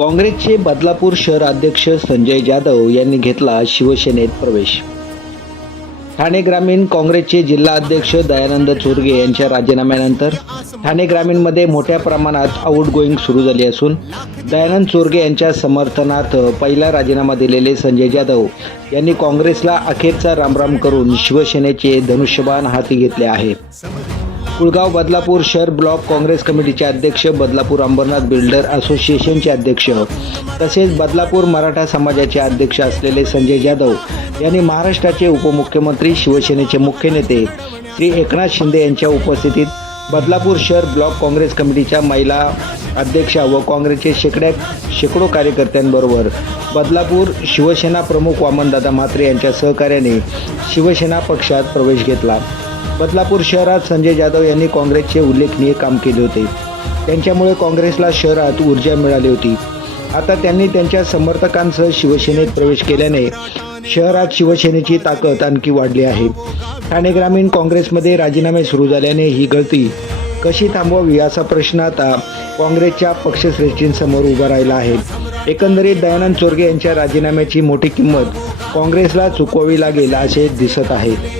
काँग्रेसचे बदलापूर शहर अध्यक्ष संजय जाधव यांनी घेतला शिवसेनेत प्रवेश. ठाणे ग्रामीण काँग्रेसचे जिल्हा अध्यक्ष दयानंद चोरगे यांच्या राजीनाम्यानंतर ठाणे ग्रामीणमध्ये मोठ्या प्रमाणात आउट गोईंग सुरू झाली असून दयानंद चोरगे यांच्या समर्थनार्थ पहिला राजीनामा दिलेले संजय जाधव यांनी काँग्रेसला अखेरचा रामराम करून शिवसेनेचे धनुष्यबाण हाती घेतले आहे. कुळगाव बदलापूर शहर ब्लॉक काँग्रेस कमिटीचे अध्यक्ष बदलापूर अंबरनाथ बिल्डर असोसिएशनचे अध्यक्ष तसेच बदलापूर मराठा समाजाचे अध्यक्ष असलेले संजय जाधव यांनी महाराष्ट्राचे उपमुख्यमंत्री शिवसेनेचे मुख्य नेते श्री एकनाथ शिंदे यांच्या उपस्थितीत बदलापूर शहर ब्लॉक काँग्रेस कमिटीच्या महिला अध्यक्षा व काँग्रेसचे शेकड्या शेकडो कार्यकर्त्यांबरोबर बदलापूर शिवसेना प्रमुख वामनदादा म्हात्रे यांच्या सहकार्याने शिवसेना पक्षात प्रवेश घेतला. बदलापूर शहरात संजय जाधव यांनी काँग्रेसचे उल्लेखनीय काम केले होते. त्यांच्यामुळे काँग्रेसला शहरात ऊर्जा मिळाली होती. आता त्यांनी त्यांच्या समर्थकांसह शिवसेनेत प्रवेश केल्याने शहरात शिवसेनेची ताकद आणखी वाढली आहे. ठाणे ग्रामीण काँग्रेसमध्ये राजीनामे सुरू झाल्याने ही गळती कशी थांबवावी असा प्रश्न आता काँग्रेसच्या पक्षश्रेष्ठींसमोर उभा राहिला आहे. एकंदरीत दयानंद चोरगे यांच्या राजीनाम्याची मोठी किंमत काँग्रेसला चुकवावी लागेल असे दिसत आहे.